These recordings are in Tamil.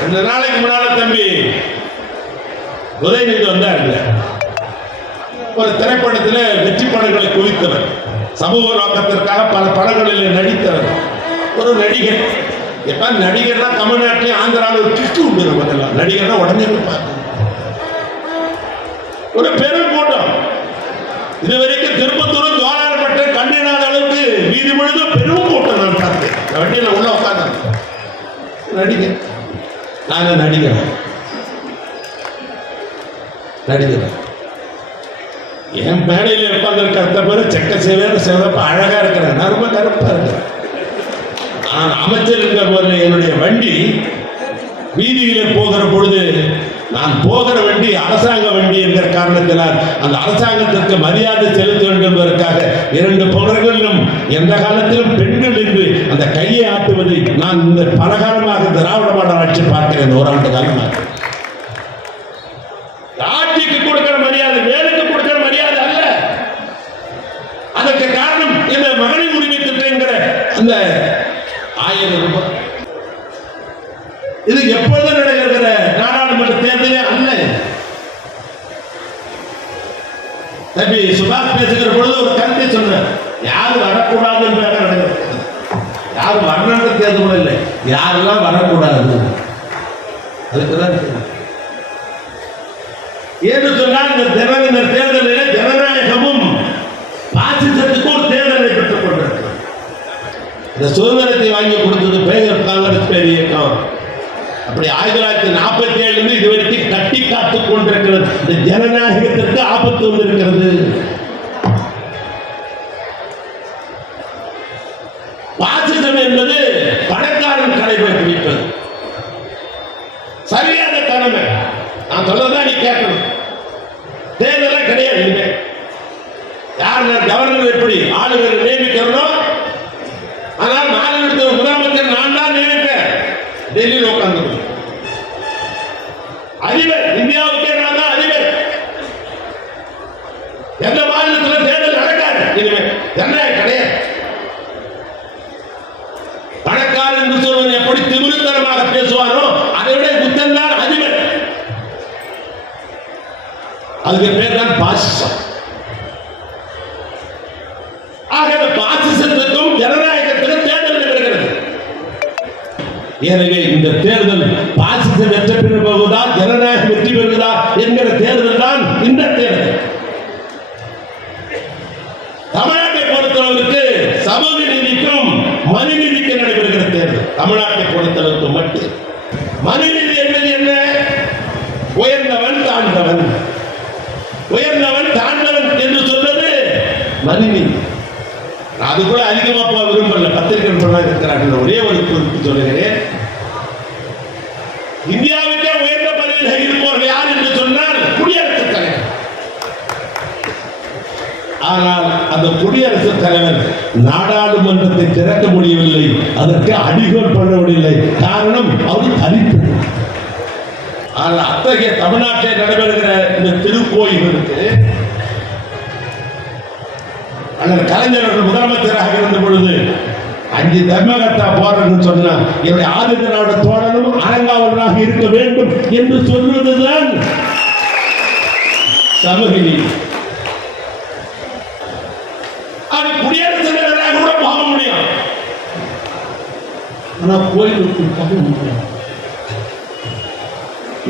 ரெண்டு நாளைக்கு முன்னால தம்பி உதயநிதி வந்தாருங்க ஒரு திரைப்படத்தில் வெற்றி படங்களை குவித்தவர். சமூக நோக்கத்திற்காக பல படங்களில் நடித்தவர். ஒரு நடிகர். எப்ப நடிகர்னா தமிழ்நாட்டிலே ஆந்திராவில் ஒரு கிக்கு உண்டு நமக்கெல்லாம் நடிகர்னா உடனே போய் ஒரு பெரும் கூட்டம். இதுவரைக்கும் திருப்பத்தூரும் ஜோலார்பட்ட கண்டினாத அளவுக்கு வீதி முழுதும் பெரும் கூட்டம் நான் பார்த்தேன் வண்டியில் உள்ள உட்காந்து நடிகர். நாங்கள் நடிகர் நடிகர் என் மேடையில் உட்கார்ந்து அத்த பேர் செக்க சேவையான சிவப்பு அழகா இருக்கிறேன் நான் ரொம்ப கருப்பா இருக்கிறேன். நான் அமைச்சர் இருக்கிற போது என்னுடைய வண்டி வீதியில் போகிற பொழுது நான் போகிற வண்டி அரசாங்க வண்டி என்கிற காரணத்தினால் அந்த அரசாங்கத்திற்கு மரியாதை செலுத்த வேண்டும் என்பதற்காக இரண்டு புலர்களிலும் எந்த காலத்திலும் பெண்கள் என்று அந்த கையை ஆட்டுவதை நான் இந்த பல காலமாக திராவிட மாடல் பார்க்கிறேன் இந்த ஒரு ஆண்டு காலமாக ஆட்சிக்கு கொடுக்கிற மரியாதை வேலைக்கு கொடுக்கிற மரியாதை அல்ல. அதற்கு காரணம் இந்த மகளிர் உரிமை திட்டங்கிற அந்த ஆயிரம் ரூபாய் இது எப்பொழுது நடக்கிற நாடாளுமன்ற தேர்தலே அல்ல. தம்பி சுபாஷ் பேசுகிற பொழுது ஒரு கருத்தை சொன்னார் யார் வரக்கூடாது என்பதாக நடக்கிறது. யார் வரணுன்ற தேர்தல் இல்லை. யாரெல்லாம் வரக்கூடாது? அதுக்கு தான் சொன்னார். ஏன்னு சொன்னால் இந்த தின இந்த தேர்தலில் ஜனநாயகமும் பாசிசத்துக்கும் ஒரு தேர்தலை பெற்றுக் கொண்டிருக்கிறது இந்த சுதந்திரத்தை வாங்கி கொடுத்தது பேர் காங்கிரஸ் பேர் இயக்கம். அப்படி ஆயிரத்தி தொள்ளாயிரத்தி நாற்பத்தி ஏழுல இது வரைக்கும் கட்டி காத்துக் கொண்டிருக்கிறது. இந்த ஜனநாயகத்திற்கு ஆபத்து வந்திருக்கிறது. பாசிசம் என்பது பணக்காரன் கடைபிடிப்பது. சரியான தலைமை நான் சொல்லதான் நீ கேட்கணும். தேர்தலாம் கிடையாது இனிமே. யார் கவர்னர் எப்படி? ஆளுநர் நியமிக்கிறனோ ஆனால் மாநிலத்தில் முதலமைச்சர் நான் தான் நியமிப்பேன். டெல்லியில் உட்கார்ந்து அதிபர் இந்தியாவுக்கே நான் தான் அதிபர். எந்த மாநிலத்தில் தேர்தல் நடக்காது இனிமே என்ன கிடையாது பணக்காரன் என்று சொல்வன் எப்படி திமிருத்தனமாக பேசுவானோ அதை விட புத்தன் தான் அதிபர் அதுக்கு பேர் தான் பாசிசம் ஆக இந்த பாசிசத்துக்கும் ஜனநாயகத்திற்கும் தேர்தல் நடக்கிறது எனவே இந்த தேர்தல் பாசிசம் வெற்றி பெற போகுதா ஜனநாயகம் வெற்றி பெறுவதா என்கிற தேர்தல் தான் இந்த தேர்தல். தமிழ்நாட்டை பொறுத்தளவுக்கு சமூக நீதிக்கும் மனுநீதிக்கும் நடைபெறுகிற தேர்தல். தமிழ்நாட்டை பொறுத்தளவுக்கு மட்டும். மனுநீதி என்பது என்ன? உயர்ந்தவன் தாழ்ந்தவன். உயர்ந்தவன் தாழ்ந்தவன் என்று சொல்வது மனிதி நான் அது கூட அதிகமா போக விரும்பல. பத்திரிகை இருக்கிறார்கள். ஒரே ஒரு குறிப்பு சொல்லுகிறேன். இந்தியாவிலே உயர்ந்த பதவியில் இருப்பவர்கள் யார் என்று சொன்னால் குடியரசுத் தலைவர். ஆனால் அந்த குடியரசுத் தலைவர் நாடாளுமன்றத்தை திறக்க முடியவில்லை. அதற்கு அடிகோல் பண்ண முடியவில்லை. காரணம் அவர் தனித்தது ஆனால் அத்தகைய தமிழ்நாட்டில் நடைபெறுகிற இந்த திரு திருக்கோயிலுக்கு அண்ணன் கலைஞர் முதலமைச்சராக இருந்த பொழுது அஞ்சு தர்மகர்த்தா போறன்னு சொன்னா என்னுடைய ஆதித்தனோட தோழனும் அலங்காவலனாக இருக்க வேண்டும் என்று சொல்வதுதான் சமூக நீதி அது குடியரசு தலைவராக கூட போக முடியும். ஆனா கோயிலுக்கு போக முடியும்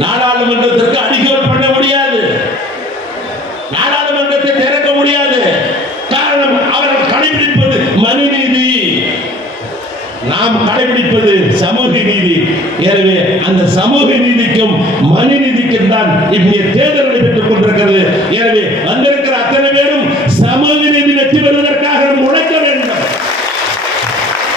நாடாளுமன்றத்திற்கு அடிக்கல் பண்ண முடியாது. நாடாளுமன்றத்தை திறக்க முடியாது. காரணம் அவர்கள் கடைபிடிப்பது மனுநீதி நாம் கடைபிடிப்பது சமூக நீதி. எனவே அந்த சமூக நீதிக்கும் மனு நீதிக்கும் தான் இங்கே தேர்தல் நடைபெற்றுக் கொண்டிருக்கிறது. எனவே